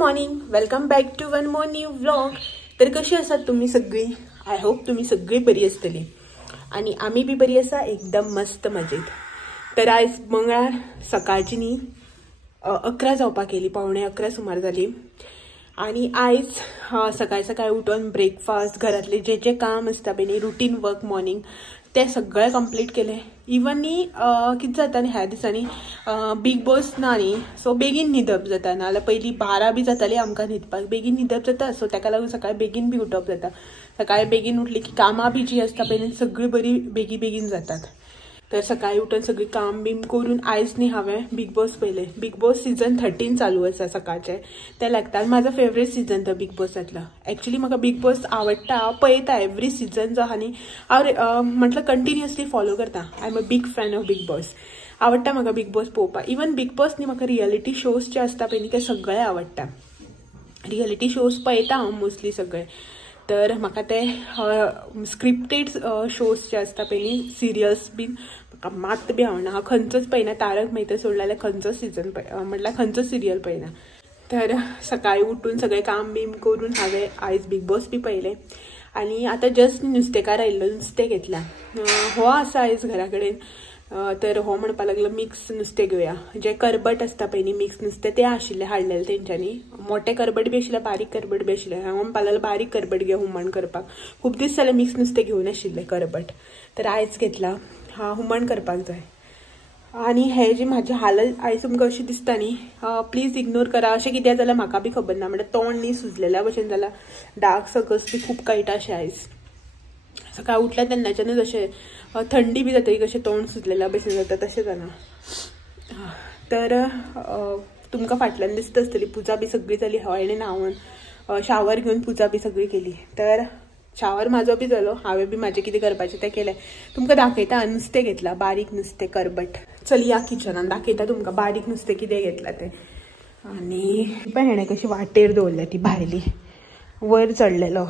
Morning, welcome back to one more new vlog. तर कशी आसात तुम्ही सगळी? आय होप तुम्ही सगळी बरी असतली आणि आम्ही बी बरी आसा, एकदम मस्त मजेत। तर आज मंगळार सकाळची न्ही 11 जावपाक येयली, 11:15 सुमार जाली आणि आज सकाळी सकाळी उठून ब्रेकफास्ट, घरातले जे जे काम असता पळय रुटीन वर्क मॉर्निंग ते सगळें कंप्लीट केले। इवन न्ही कितें जाता न्ही ह्या दिसांनी बिग बॉस ना न्ही, सो बेगीन न्हिदप जाता, नाल्यार पयलीं 12 बी जाताली आमकां न्हिदपाक, बेगीन न्हिदप जाता। सो ताका लागून सकाळी बेगीन बी उठप जाता। सकाळी बेगीन उठली की कामां बी जी आसता पळय सगळी बरी बेगीन जातात। तर सकाळी उठून सगळी काम बीम करून आयज न्ही हांवें बिग बॉस पळयलें। बिग बॉस सीझन 13 चालू आसा सकाळचें, ते लागता। म्हाजो फेवरेट सीझन तो बिग बॉसांतलो। एक्चुअली म्हाका बिग बॉस आवडटा, हांव पळयता एवरी सीझन जो आहा न्ही, हांव म्हटलं कंटिन्युअसली फॉलो करता। I am a big fan of big boss. आवडटा म्हाका बिग बॉस पळोवपाक। इवन बिग बॉस न्ही म्हाका रियलिटी शोज जे आसता पळय न्ही ते सगळे आवडटा। रियलिटी शोज पळयता हांव मोस्टली सगळे। तर म्हाका ते स्क्रिप्टेड शोज जे आसता पळय न्ही, सिरियल्स बीन म्हाका मात बी आवडना। हांव खंयचोच पळयना, तारक मेहता सोडलें जाल्यार खंयचोच सीझन म्हटल्यार खंयचोच सिरियल पळयना। तर सकाळी उठून सगळें काम बीम करून हांवें आयज बिग बॉस बी पळयलें आनी आतां जस्ट नुस्तेकार आयिल्लो, नुस्तें घेतलां। हो आसा आयज घरा कडेन। तर हो म्हणपाक लागलो मिक्स नुस्तें घेवया, जे करबट आसता पळय न्ही मिक्स नुस्तें तें आशिल्लें हाडलेलें तेंच्यांनी। मोठे करबट बी आशिल्ले, बारीक करबट बी आशिल्ले। हांव म्हणपाक लागलें बारीक करबट घे हुमण करपाक। खूब दीस जाले मिक्स नुस्तें घेवन आशिल्लें करबट, तर आयज घेतला। हुमण करपाक जाय। आनी हे जी म्हाजी हालत आयज तुमकां अशी दिसता न्ही, प्लीज इग्नोर करा। अशें कितें जाल्यार म्हाका बी खबर ना, म्हणजे तोंड न्ही सुजलेल्या भशेन जाला, डार्क सर्कल्स बी खूब कळटा अशें आयज। सकाळी उठल्या तेन्नाच्यानूच अशें थंडी बी जाता, कशें तोंड सुजलेल्या भशेन जाता तशें जालां। तर तुमकां फाटल्यान दिसता आसतली पुजा बी सगळी जाली, हांवें न्हांवून शावर घेवन पुजा बी सगळी केली। तर शावर म्हाजो बी जालो, हांवें बी म्हाजें कितें करपाचें तें केलें। तुमकां दाखयता, नुस्तें घेतलां, बारीक नुस्तें करबट। चल या किचनान दाखयता तुमकां बारीक नुस्तें कितें घेतलां तें। आनी पळय हेणें कशी वाटेर दवरल्या ती भायली, वयर चडलेलो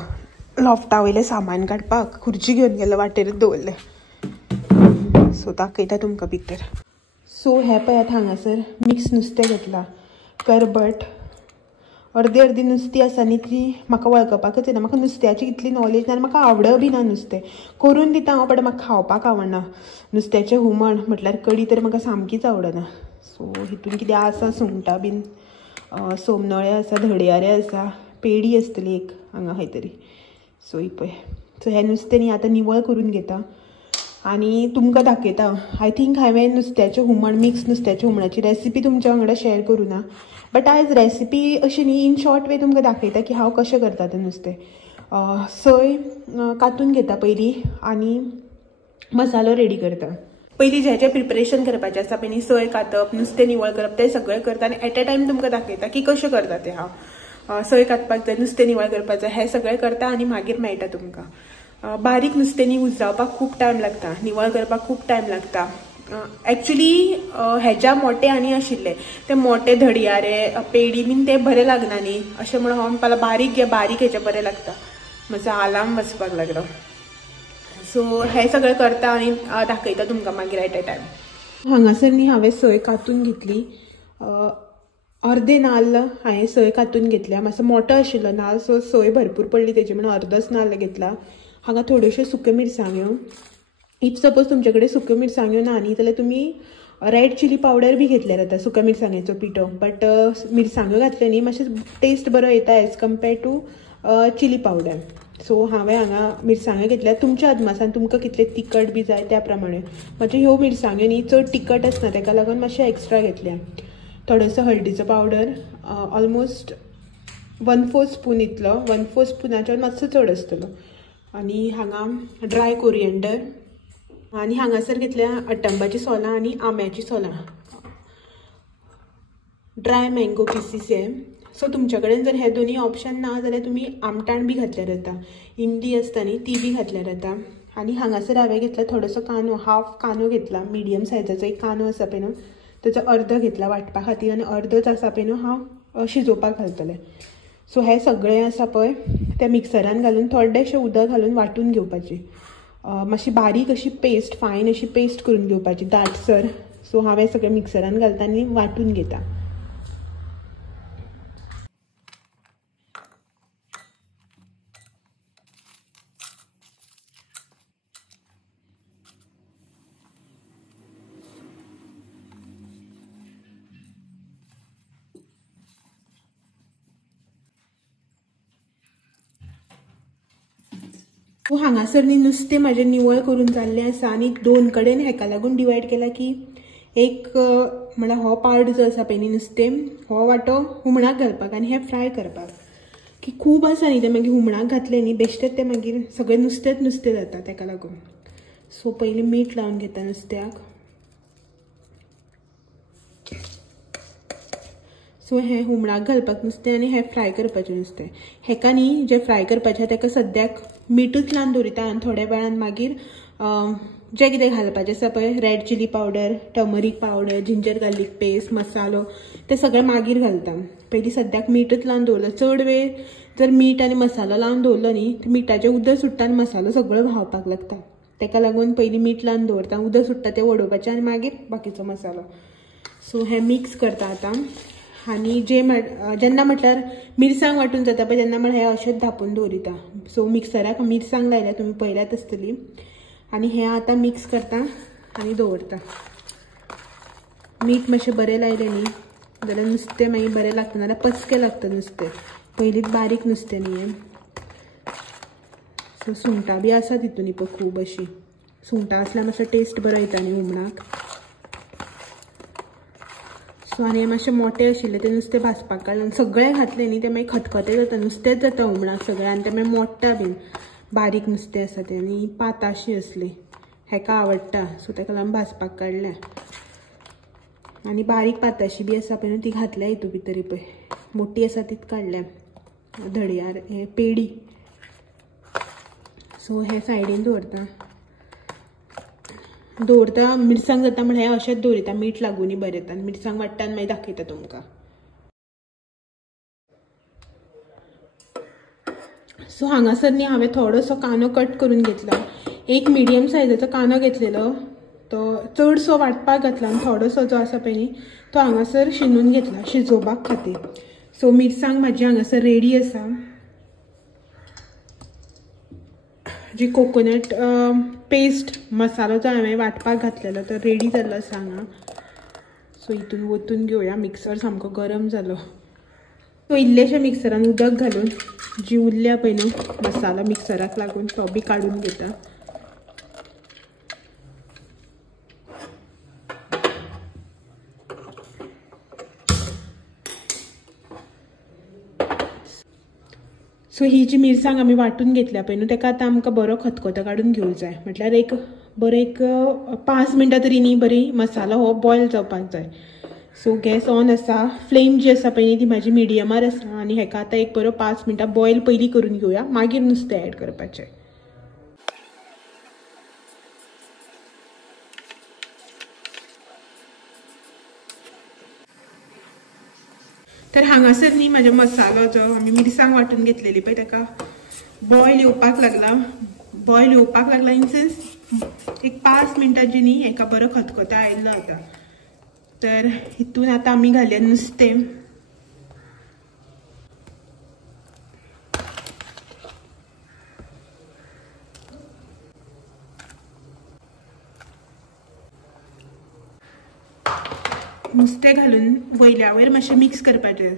लॉफ्टा वयलें सामान काडपाक, खुर्ची घेवन गेलो वाटेरच दवरलें। सो दाखयता तुमकां भितर। सो हे पळयात, हांगासर मिक्स नुस्तें घेतलां, करबट। अर्दी नुस्तीं आसा न्ही ती म्हाका वळखपाकच येना। म्हाका नुस्त्याची इतली नॉलेज ना, म्हाका आवड बी ना नुस्तें। करून दिता हांव, बट म्हाका खावपाक आवडना। नुस्त्याचें हुमण म्हटल्यार कडी तर म्हाका सामकीच आवडना। सो हितून कितें आसा, सुंगटां बीन, सोमनळे आसा, धडयारे आसा, पेडी आसतली एक हांगा खंय तरी। सो ही पळय। सो हें नुस्तें न्ही आतां निवळ करून घेता आनी तुमकां दाखयता। आय थिंक हांवें नुस्त्याचें हुमण, मिक्स नुस्त्याच्या हुमणाची रेसिपी तुमच्या वांगडा शेअर करूना, बट आयज रेसिपी अशी न्ही इन शॉर्ट वे तुमकां दाखयता की हांव कशें करता तें नुस्तें। सय कातून घेता पयलीं आनी मसालो रेडी करता। पयलीं जें प्रिपरेशन करपाचें आसा पळय न्ही, सय कातप, नुस्तें निवळ करप, तें सगळें करता आनी एट अ टायम तुमकां दाखयता की कशें करता तें हांव। सय कातपाक जाय, नुस्तें निवळ करपाक जाय, हें सगळें करता आनी मागीर मेळटा तुमकां। बारीक नुस्तें न्ही उजरावपाक खूब टायम लागता, निवळ करपाक खूब टायम लागता। एक्चुअली हेज्या मोटे आनी आशिल्ले, ते मोटे धडयारे, पेडी बीन ते बरें लागना न्ही, अशें म्हणून हांव म्हणपाक बारीक घे, बारीक हेजे बरें लागता। म्हजो आलार्म वाजपाक लागलो। सो हें सगळें करता आनी दाखयता तुमकां मागीर एट अ टायम। हांगासर न्ही हांवें सय कातून घेतली, अर्दे नाल्ल हांवें सय कातून घेतल्या। मातसो मोठो आशिल्लो नाल्ल, सो सय भरपूर पडली तेजी म्हणून अर्दोच नाल्ल घेतला। हांगा थोड्योश्यो सुक्यो मिरसांग्यो, इफ सपोज तुमचे कडेन सुक्यो मिरसांग्यो ना न्ही जाल्यार तुमी रेड चिली पावडर बी घेतल्यार जाता, सुक्या मिरसांग्याचो पिठो। बट मिरसांग्यो घातले न्ही मातशें टेस्ट बरो येता as compared to chilli powder. So हांवें हांगा मिरसांग्यो घेतल्या, तुमच्या अदमासान तुमकां कितले तिखट बी जाय त्या प्रमाणे। म्हणजे ह्यो मिरसांग्यो न्ही चड तिखट आसना, ताका लागून मातशें एक्स्ट्रा घेतल्या। थोडोसो हळदीचो पावडर, ऑलमोस्ट 1/4 स्पून इतलो, 1/4 स्पुनाच्यान मातसो चड आसतलो। आनी हांगा ड्राय कोरिएंडर आनी हांगासर घेतल्या अट्टंबाची सोलां आनी आंब्याची सोलां, ड्राय मँगो पिसीस हे। सो तुमच्या कडेन जर हे दोनी ऑप्शन ना जाल्यार तुमी आमटाण बी घातल्यार जाता, इमली आसता न्ही ती बी घातल्यार जाता। आनी हांगासर हांवें घेतला थोडोसो कांदो, हाफ कांदो घेतला, मिडियम सायजाचो एक कांदो आसा पळय न्हू तेजो अर्दो घेतला वांटपा खातीर, आनी अर्दोच आसा पळय न्हू हांव शिजोवपाक घालतलें। सो हें सगळें आसा पळय तें मिक्सरान घालून थोडेशें उदक घालून वांटून घेवपाचें, मातशी बारीक अशी पेस्ट, फायन अशी पेस्ट करून घेवपाची दाटसर। सो हांवें सगळें मिक्सरान घालता आनी वांटून घेता। हांगासर न्ही नुस्तें म्हाजें निवळ करून जाल्लें आसा आनी दोन कडेन हेका लागून डिवायड केला की एक म्हळ्यार हो पार्ट जो आसा पळय न्ही नुस्तें हो वांटो हुमणाक घालपाक आनी हें फ्राय करपाक की खूब आसा न्ही तें मागीर हुमणाक घातलें न्ही बेश्टेच तें मागीर सगळें नुस्तेंच नुस्तें जाता तेका लागून. सो पयलीं मीठ लावन घेता नुस्त्याक. सो हें हुमणाक घालपाक नुस्तें आनी हें फ्राय करपाचें नुस्तें. हेका न्ही जें फ्राय करपाचें तेका सद्याक मीठूच लावन दवरिता आनी थोड्या वेळान मागीर जें कितें घालपाचें आसा पळय red chilli powder, turmeric powder, ginger garlic paste, मसालो तें सगळें मागीर घालता. पयलीं सद्याक मीठूच लावन दवरलो. चड वेळ जर मीठ आनी मसालो लावन दवरलो न्ही मिठाचें उदक सुट्टा आनी मसालो सगळो व्हांवपाक लागता. तेका लागून पयलीं मीठ लावन दवरता. उदक सुट्टा तें वडोवपाचें आनी मागीर बाकीचो मसालो. सो हें मिक्स करता आतां. आनी जेन्ना म्हटल्यार मिरसांग वांटून जाता पळय तेन्ना म्हळ्यार हें अशेंच धांपून दवरिता. सो मिक्सराक मिरसांग लायल्या तुमी पळयल्यात आसतली. आनी हें आतां मिक्स करता आनी दवरता. मीठ मातशें बरें लायलें न्ही जाल्यार नुस्तें मागीर बरें लागता नाल्यार पचकें लागता नुस्तें. पयलींच बारीक नुस्तें न्ही हें. सो सुंगटां बी आसा तितून पळय खूब अशीं. सुंगटां आसल्यार मातसो टेस्ट बरो येता न्ही हुमणाक. सो आनी हें मातशें मोटें आशिल्लें तें नुस्तें भाजपाक काडलें आनी सगळें घातलें न्ही तें मागीर खतखतें जाता. नुस्तेंच जाता हुमणाक सगळें आनी तें मागीर मोडटा बीन. बारीक नुस्तें आसा तें आनी पाताशीं असलीं हेका आवडटा. सो तेका लागून भाजपाक काडल्या. आनी बारीक पाताशी बी आसा पळय ती घातल्या हितू भितर पळय. मोठी आसा तीच काडल्या. धडयार हें पेडी. सो हें सायडीन दवरता. मिरसांग जाता म्हळ्यार हें अशेंच दवरिता मीठ लागूनी बरें येता. मिरसांग वाडटा आनी मागीर दाखयता तुमकां. सो हांगासर न्ही हांवें थोडोसो कांदो कट करून घेतला. एक मिडियम सायजाचो कांदो घेतलेलो तो चडसो वाटपाक घातला आनी थोडोसो जो आसा पळय न्ही तो हांगासर शिनून घेतला शिजोवपाक खातीर. सो मिरसांग म्हाजी हांगासर रेडी आसा. जी कोकोनट पेस्ट मसालो जो हांवें वाटपाक घातलेलो तो रेडी जाल्लो आसा हांगा. सो हितून वतून घेवया. मिक्सर सामको गरम जालो. सो इल्लेशें मिक्सरान उदक घालून जी उरल्या पळय न्हू मसालो मिक्सराक लागून तो बी काडून घेता. सो ही जी मिरसांग आमी वाटून घेतल्या पळय न्हू तेका आतां आमकां बरो खतखतो काडून घेवंक जाय. म्हटल्यार एक 5 मिनटां तरी न्ही बरी मसालो हो बॉयल जावपाक जाय. सो गॅस ऑन आसा. फ्लेम जी आसा पळय न्ही ती म्हाजी मिडियमार आसा आनी हेका आतां एक बरो 5 मिनटां बॉयल पयलीं करून घेवया मागीर नुस्तें ऍड करपाचें. तर हांगासर न्ही म्हाजो मसालो जो आमी मिरसांग वाटून घेतलेली पळय तेका बॉयल येवपाक लागला इन सेन्स एक 5 मिनटां जी न्ही हेका बरो खतखतो आयिल्लो आतां. तर हितून आतां आमी घालया नुस्तें. नुस्तें घालून वयल्या वयर मातशें मिक्स करपाचें.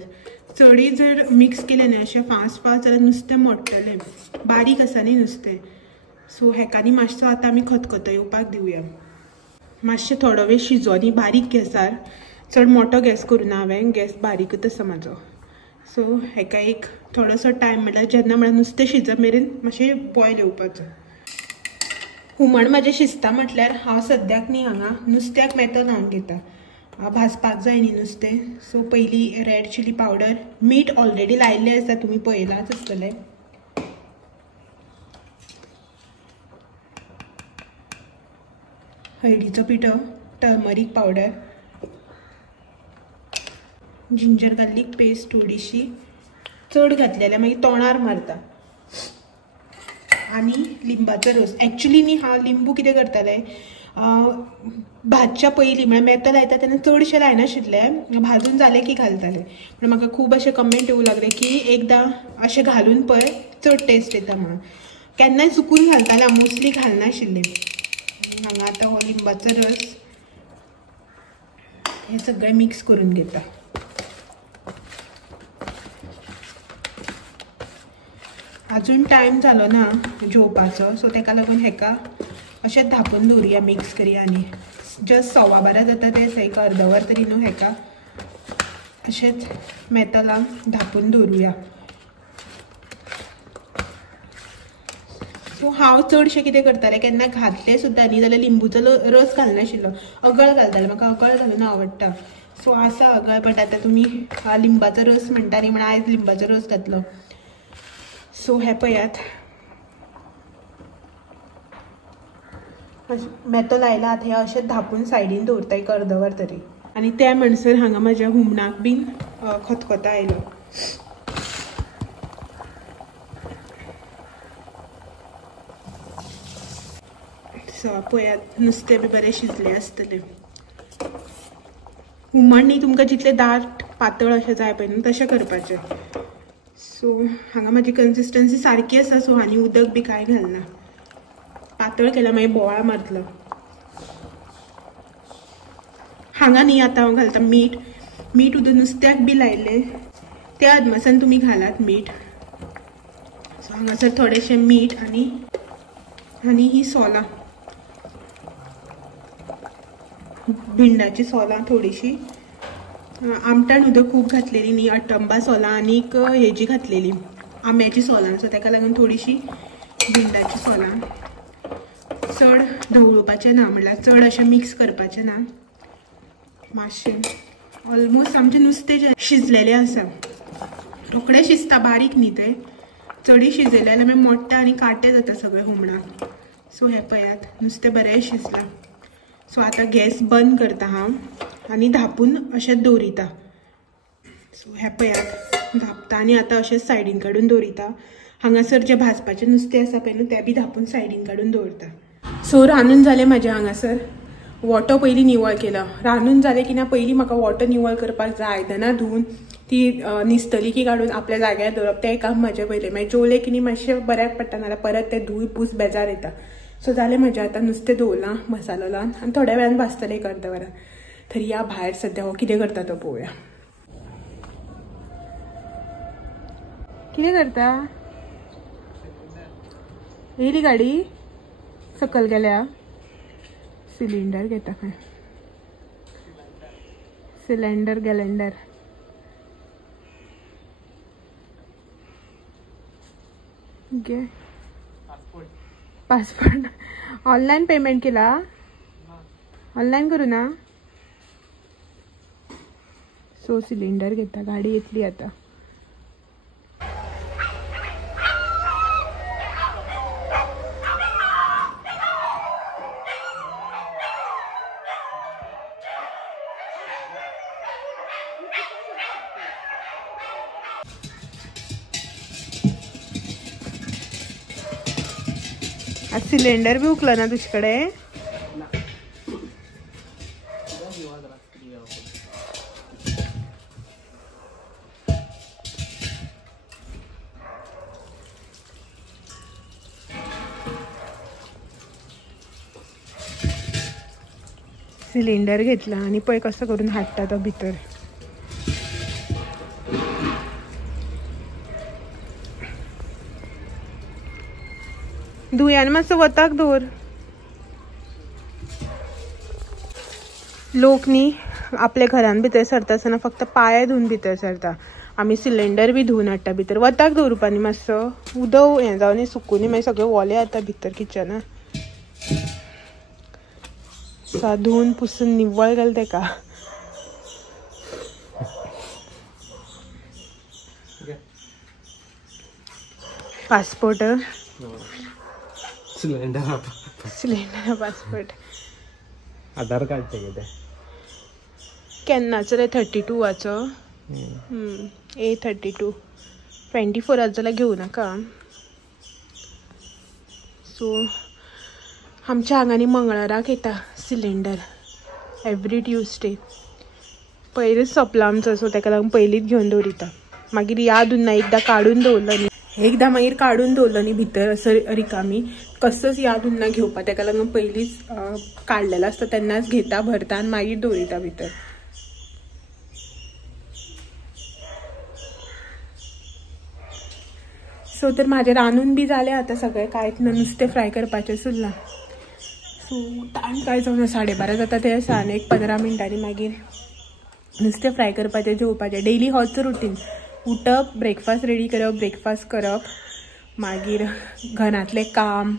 चडय जर मिक्स केलें न्ही अशें फास्ट जाल्यार नुस्तें मोडटलें. बारीक आसा न्ही नुस्तें. सो हेका न्ही मातसो आतां आमी खतखतो येवपाक दिवया. मातशें थोडो वेळ शिजो न्ही बारीक गॅसार. चड मोठो गॅस करुना हांवें. गॅस बारीकूच आसा म्हाजो. सो हेका एक थोडोसो टायम म्हळ्यार जेन्ना म्हळ्यार नुस्तें शिजप मेरेन मातशें बॉयल येवपाचो. हुमण म्हाजें शिजता म्हटल्यार हांव सद्याक न्ही हांगा नुस्त्याक मेतो लावन घेता. भाजपाक जाय न्ही नुस्तें. सो पयलीं रेड चिली पावडर मीठ ऑलरेडी लायिल्लें आसा तुमी पळयलांच आसतलें. हळदीचो पिठो, turmeric powder, ginger garlic paste थोडीशी चड घातली जाल्यार मागीर तोंडार मारता. आनी लिंबाचो रोस. एक्चुली न्ही हांव लिंबू कितें करतालें भाजच्या पयलीं म्हळ्यार मेतो लायता तेन्ना चडशें लायनाशिल्लें. भाजून जालें की घालतालें. पूण म्हाका खूब अशे कमेंट येवंक लागले की एकदां अशें घालून पळय चड टेस्ट येता म्हणून. केन्नाय चुकून घालतालें हांव मोस्टली घालनाशिल्लें. हांगा आतां हो लिंबाचो रस हें सगळें मिक्स करून घेता. अजून टायम जालो ना जेवपाचो, सो ताका लागून हेका अशें धापून दवरुया मिक्स करूया आनी जस्ट 12:15 जाता तेच एक अर्दवर तरी न्हू हेका अशेंच मेतलांक धापून दवरुया. सो हांव चडशें कितें करतालें केन्ना घातलें सुद्दां न्ही जाल्यार लिंबूचो रस घालनाशिल्लो, अगळ घालतालें. म्हाका अगळ घालून आवडटा. सो आसा अगळ, बट आतां तुमी लिंबाचो रस म्हणटा न्ही म्हण आयज लिंबाचो रस घातलो. सो हे पळयात मेतो लायला. हे अशें धापून सायडीन दवरता एक अर्दवर तरी. आनी ते म्हणसर हांगा म्हाज्या हुमणाक बीन खतखतो आयलो. सो पळयात नुस्तें बी बरें शिजलें आसतलें. हुमण न्ही तुमकां जितलें दाट पातळ अशें जाय पळय न्हू तशें करपाचें. सो हांगा म्हाजी कन्सिस्टन्सी सारकी आसा. सो आनी उदक बी कांय घालना. पातळ केल्यार मागीर बोवाळ मारतलो. हांगा न्ही आतां हांव घालता मीठ. मीठ उदक नुस्त्याक बी लायलें त्या अदमासान तुमी घालात मीठ. सो हांगासर थोडेशें मीठ आनी ही सोलां, भिंडाची सोलां थोडीशी. आमटाण उदक खूब घातलेली न्ही, अट्टंबा सोलां आनीक हेजी घातलेली आंब्याची सोलां. सो ताका लागून थोडीशी भिंडाची सोलां. चड ढवळुपाचें ना, म्हणल्यार चड अशें मिक्स करपाचें ना. मातशें ऑलमोस्ट आमचें नुस्तें जें शिजलेलें आसा. रोखडें शिजता, बारीक न्ही तें. चडी शिजयलें जाल्यार मागीर मोडटा आनी कांटे जाता सगळें हुमणाक. सो हे पळयात नुस्तें बरें शिजलां. सो आतां गॅस बंद करता हांव आनी धापून अशें दवरिता. सो हे पळयात धापता आनी आतां अशें सायडीन काडून दवरिता. हांगासर जें भाजपाचें नुस्तें आसा पळय न्हू तें बी धापून सायडीन काडून दवरता. सो रांदून जालें म्हाजें. हांगासर वॉटर पयलीं निवळ केला. रांदून जालें की ना पयलीं म्हाका वॉटर निवळ करपाक जाय. आयदनां धुवन ती निसतली की काडून आपल्या जाग्यार दवरप तें काम म्हाजें पयलें. मागीर जेवलें की न्ही मातशें बऱ्याक पडटा, नाल्यार परत तें धुय पूस बेजार येता. सो जालें म्हाजें. आतां नुस्तें दवरलां मसालो लावन आनी थोड्या वेळान भाजतलें एक अर्द वरान. तरी या भायर सद्या हो कितें करता तो पळोवया. कितें करता? येयली गाडी? सकल गेल्या? सिलिंडर घेता खंय? सिलेंडर गॅलेंडर. घे पासपोर्ट. ऑनलाईन पेमेंट केला? ऑनलाईन करू ना? सो सिलिंडर घेता. गाडी येतली आता. सिलेंडर भी उकला ना तुझकडे? सिलेंडर घेतला आणि पळय कसं करून हाडटा तो भितर. धुयान मातसो वताक दवर. लोक न्ही आपल्या घरान भितर सरता आसतना फक्त पांय धुवन भितर सरता. आमी सिलेंडर बी धुवन हाडटा भितर. वताक दवरपा न्ही मातसो. उदक हें जावन न्ही सुकून मागीर सगळें ओलें जाता भितर किचनान. धुवन पुसून निव्वळ घाल तेका. पासपोर्ट सिलेंडर पासपोर्ट आधार कार्ड ते केन्नाचो रे 32वाचो. A32 24 जाल्यार घेवं नाका. सो आमच्या हांगांनी मंगळाराक येता सिलेंडर एवरी ट्यूजडे. पयलींच सोंपला आमचो, सो ताका लागून पयलींच घेवन दवरिता. मागीर याद उरना. एकदां काडून दवरलो न्ही, एकदां मागीर काडून दवरलो न्ही भितर असं रिकामी कसोच याद उरना घेवपा. ताका लागून पयलींच काडलेलो आसता तेन्नाच घेता, भरता आनी मागीर दवरिता भितर. सो सो तर माझे रांदून बी झाले आता सगळे, कांयच ना, नुस्तें फ्राय करपाचें सुद्दां. सो टायम काय जावन 12:30 जाता ते आसा आनी एक 15 मिनटांनी मागीर नुस्तें फ्राय करपाचें, जेवपाचें. डेली होच रुटीन. उठप, ब्रेकफास्ट रेडी करप, ब्रेकफास्ट करप, मागीर घरांतलें काम,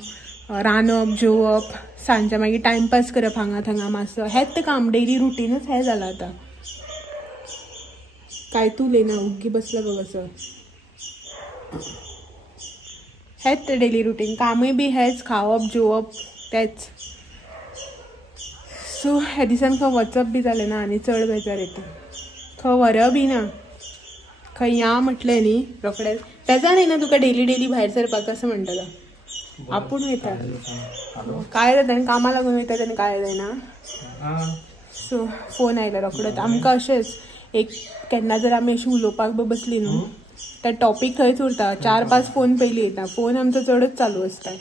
रांदप, जेवप, सांजचे मागीर टायमपास करप हांगा थंगा मातसो. हेंच काम, डेली रुटीनच हें जालां आतां. काय तू लेना उग्गी बसला बघ असं. हेच डेली रुटीन, कामूय बी हेच, खावप जेवप तेच. सो ह्या दिसान खंय वचप बी जालें ना आनी चड बेजार येता. खंय व्हर बी ना, खंय या म्हटलें न्ही रोखडेंच बेजार येना तुका डेली भायर सरपाक असं म्हणटा. आपूण वयता काय जाता आनी कामा लागून वयता तेन्ना काय जायना. सो फोन आयला रोखडोच. आमकां अशेंच एक केन्ना जर आमी अशी उलोवपाक बसली न्हू तर टॉपीक थंयच उरता. 4-5 फोन पयलीं येता. फोन आमचो चडच चालू आसता.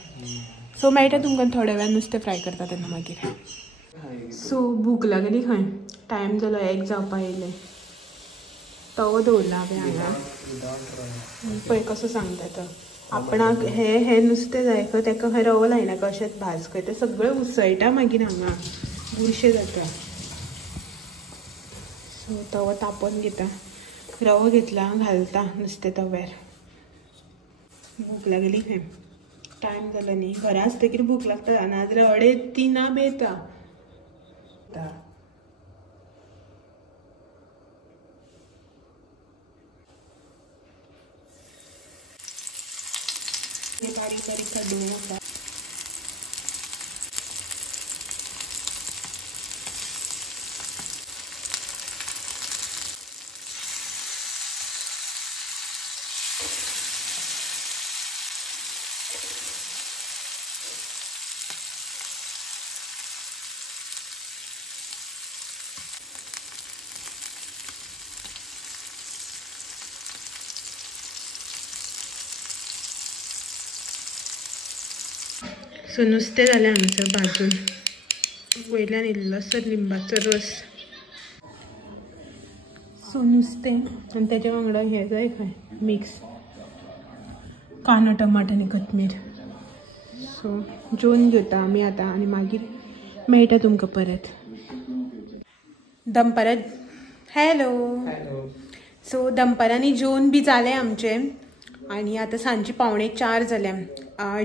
सो मेळटा तुमकां थोड्या वेळान नुस्तें फ्राय करता तेन्ना मागीर. सो भूक लागली खंय, टायम जालो 1 जावपा येयले. तवो दवरला हांवें हांगा. पळय कसो सांगता तो. आपणाक हे नुस्तें जाय खंय तेका खंय रवो लायनाका अशेंच भाज खंय ते सगळें उसळटा मागीर हांगा बुरशें जाता. सो तवो तापोवन घेता, रवो घेतला घालता नुस्तें तव्यार. भूक लागली खंय, टायम जालो न्ही. घरा आसतकीर भूक लागता, नाजाल्यार 2:30 बी येता. बारीक बारीक काडून येता. सो नुस्तें जालें हांगासर भाजून. वयल्यान इल्लोसो लिंबाचो रस. सो नुस्तें आनी तेच्या वांगडा हें जाय खंय मिक्स कांदो, टमाट आनी कोथमीर. सो जेवन घेता आमी आतां आनी मागीर मेळटा तुमकां परत. दनपारां हॅलो. सो दनपारांनी जेवन बी जालें आमचें आनी आतां सांजची 3:45 जाल्या.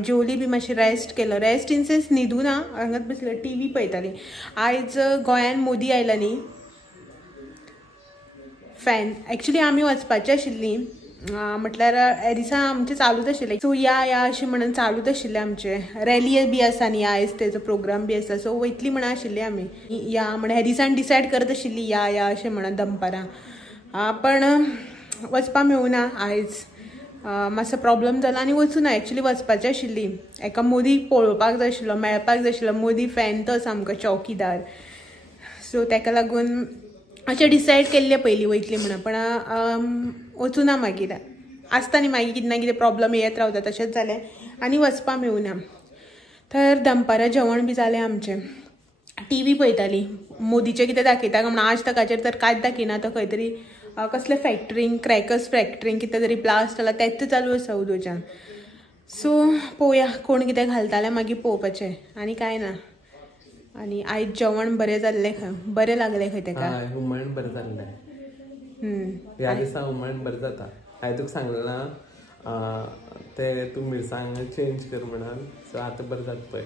जेवली बी मातशी रेस्ट केलो. रेस्ट इन सेन्स न्हिदू ना, हांगाच बसलें TV पळयताली. आयज गोंयान मोदी आयला न्ही. फॅन एक्चुली आमी वचपाची आशिल्ली, म्हटल्यार ह्या दिसा आमचें चालूच आशिल्लें. सो या अशें म्हणून चालूच आशिल्लें आमचें. रॅली बी आसा न्ही आयज, तेजो प्रोग्राम बी आसा. सो वयतली म्हणून आशिल्ली आमी. या म्हणून ह्या दिसान डिसायड करत आशिल्ली या अशें म्हणून दनपारां. पण वचपा मेळूना आयज. मातसो प्रॉब्लम जाला आनी वचूं ना. एक्चुली वचपाची आशिल्ली. एका मोदीक पळोवपाक जाय आशिल्लो, मेळपाक जाय आशिल्लो. मोदी फॅन तो सामको चौकीदार. सो ताका लागून अशें डिसायड केल्लें पयलीं वयतली म्हणून, पण वचूं ना मागीर. आसता न्ही मागीर कितें ना कितें प्रॉब्लम येत रावता, तशेंच जालें आनी वचपा मेळूना. तर दनपारां जेवण बी जालें आमचें. TV पळयताली. मोदीचें कितें दाखयता काय म्हणून आज तकाचेर तर कांयच दाखयना. तो खंय तरी कसले फॅक्टरींग, क्रॅकर्स फॅक्टरींग कितें तरी ब्लास्ट जाला तेच चालू आसा उदोवच्यान. सो पळोवया कोण कितें घालतालें मागीर पळोवपाचें आनी कांय ना. आनी आयज जेवण बरें जाल्लें खंय, बरें लागलें खंय तेका. हुमण बरें जाल्लें. ह्या दिसा हुमण बरें जाता. हांवें तुका सांगलें ना ते तूं मिरसांग चेंज कर म्हणून. सो आतां बरें जाता पळय.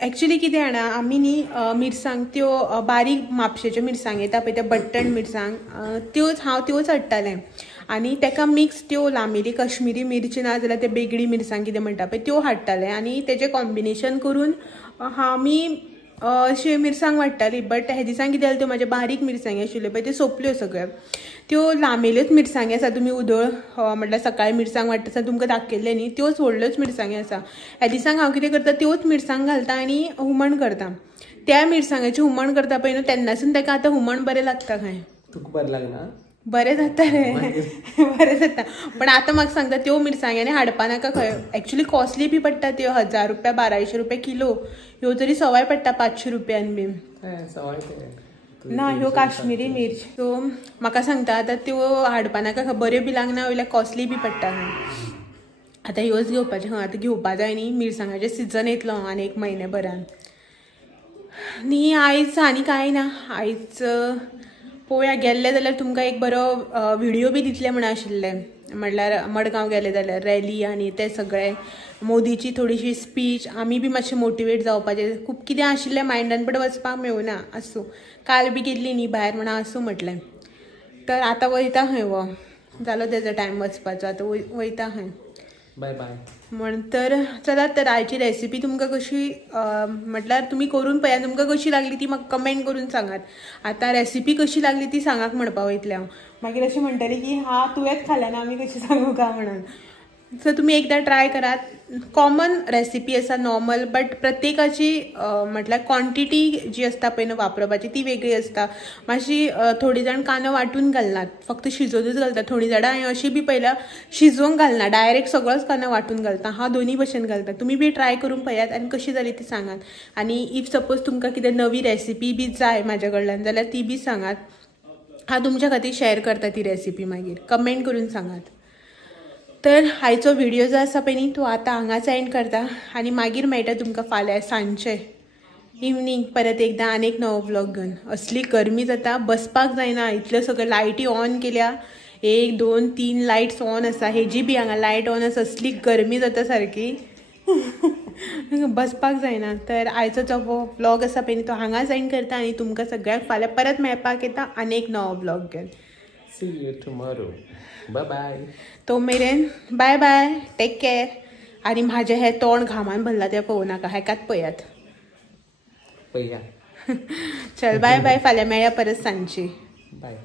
एक्चुली कितें जाणा आमी न्ही मिरसांग त्यो बारीक म्हापशेच्यो मिरसांग येता पळय, त्या बट्टण मिरसांग त्योच हाडटालें. आनी तेका मिक्स त्यो लांबेली कश्मीरी मिरची ना जाल्यार ते बेगडी मिरसांग कितें म्हणटा पळय त्यो हाडटाले आनी तेजें कॉम्बिनेशन करून आमी अशी मिरसांग वाडटाली. बट हे दिसांक कितें जालें, त्यो म्हाज्या बारीक मिरसांगी आशिल्ल्यो पळय त्यो सोंपल्यो सगळ्यो. त्यो लांबेल्योच मिरसांगी आसा. तुमी उदळ म्हटल्यार सकाळी मिरसांग वाडटा आसतना तुमकां दाखयल्ले न्ही, त्योच व्हडल्योच मिरसांगी आसा. ह्या दिसांक हांव कितें करता, त्योच मिरसांग घालता आनी हुमण करता. त्या मिरसांगेचें हुमण करता पळय न्हू, तेन्नासून ताका आतां हुमण बरें लागता. खंय तुका बरें लागना? बरें जाता रे, बरें जाता. पण आतां म्हाका सांगता त्यो मिरसांग्यांनी हाडपा नाका खंय. एक्चुली कॉस्टली बी पडटा त्यो. 1000 रुपया 1200 रुपया किलो. ह्यो तरी सवाय पडटा 500 रुपयान बी. ना ह्यो काश्मीरी मिर्च सो म्हाका सांगता आतां त्यो हाडपा नाका बऱ्यो बी लागना वयल्यार कॉस्टली बी पडटा आतां ह्योच घेवपाच्यो आतां घेवपा जाय न्ही मिरसांगाचें सिजन येतलो आनी 1 म्हयन्याभरान न्ही आयज आनी कांय ना आयज पळोवया गेल्ले जाल्यार तुमकां एक बरो व्हिडिओ बी दितले म्हण आशिल्ले म्हणल्यार मडगांव गेले जाल्यार रॅली आनी ते सगळे मोदीची थोडीशी स्पीच आमी बी मातशें मोटिवेट जावपाचे खूब कितें आशिल्लें मायंडान बट वचपाक मेळूना आसूं काल बी गेल्ली न्ही भायर म्हणून आसूं म्हटलें तर आतां वयता खंय वो जालो तेजो टायम वचपाचो आतां वयता खंय बाय बाय म्हण तर चलात तर आयची रेसिपी तुमकां कशी म्हटल्यार तुमी करून पळयात तुमकां कशी लागली ती म्हाका कमेंट करून सांगात आतां रेसिपी कशी लागली ती सांगाक म्हणपा वयतलें हांव मागीर अशें म्हणटलें की हा तुवेंच खाल्लें ना आमी कशी सांगू का म्हणून सो तुमी एकदां ट्राय करात कॉमन रेसिपी आसा नॉर्मल बट प्रत्येकाची म्हटल्यार क्वॉन्टिटी जी आसता पळय न्हू वापरपाची ती वेगळी आसता मातशी थोडी जाण कांदो वांटून घालनात फक्त शिजोवनूच घालतात थोडी जाणां हांवें अशी बी पळयलां शिजोवंक घालना डायरेक्ट सगळोच कांदो वांटून घालता हांव दोनी भशेन घालता तुमी बी ट्राय करून पळयात आनी कशी जाली ती सांगात आनी इफ सपोज तुमकां कितें नवी रेसिपी बी जाय म्हाज्या कडल्यान जाल्यार ती बी सांगात हांव तुमच्या खातीर शेअर करता ती रेसिपी मागीर कमेंट करून सांगात तर आयचो व्हिडिओ जो आसा पळय न्ही तो आतां हांगाच एंड करता आनी मागीर मेळटा तुमकां फाल्यां सांजचें इवनिंग परत एकदां आनी एक नवो व्लॉग घेवन असली गरमी जाता बसपाक जायना इतल्यो सगळ्यो लायटी ऑन केल्या 1 2 3 लायट्स ऑन आसा हेजी बी हांगा लायट ऑन आसा असली गरमी जाता सारकी बसपाक जायना तर आयचो जो व्लॉग आसा पळय न्ही तो हांगाच एंड करता आनी तुमकां सगळ्यांक फाल्यां परत मेळपाक येता आनी एक नवो व्लॉग घेवन see you tomorrow bye bye तो मेरेन बाय बाय टेक केअर आनी म्हाजें हें तोंड घामान भरलां तें पळोवं नाका हेकात पळयात पळया चल बाय बाय फाल्यां मेळया परत सांजची बाय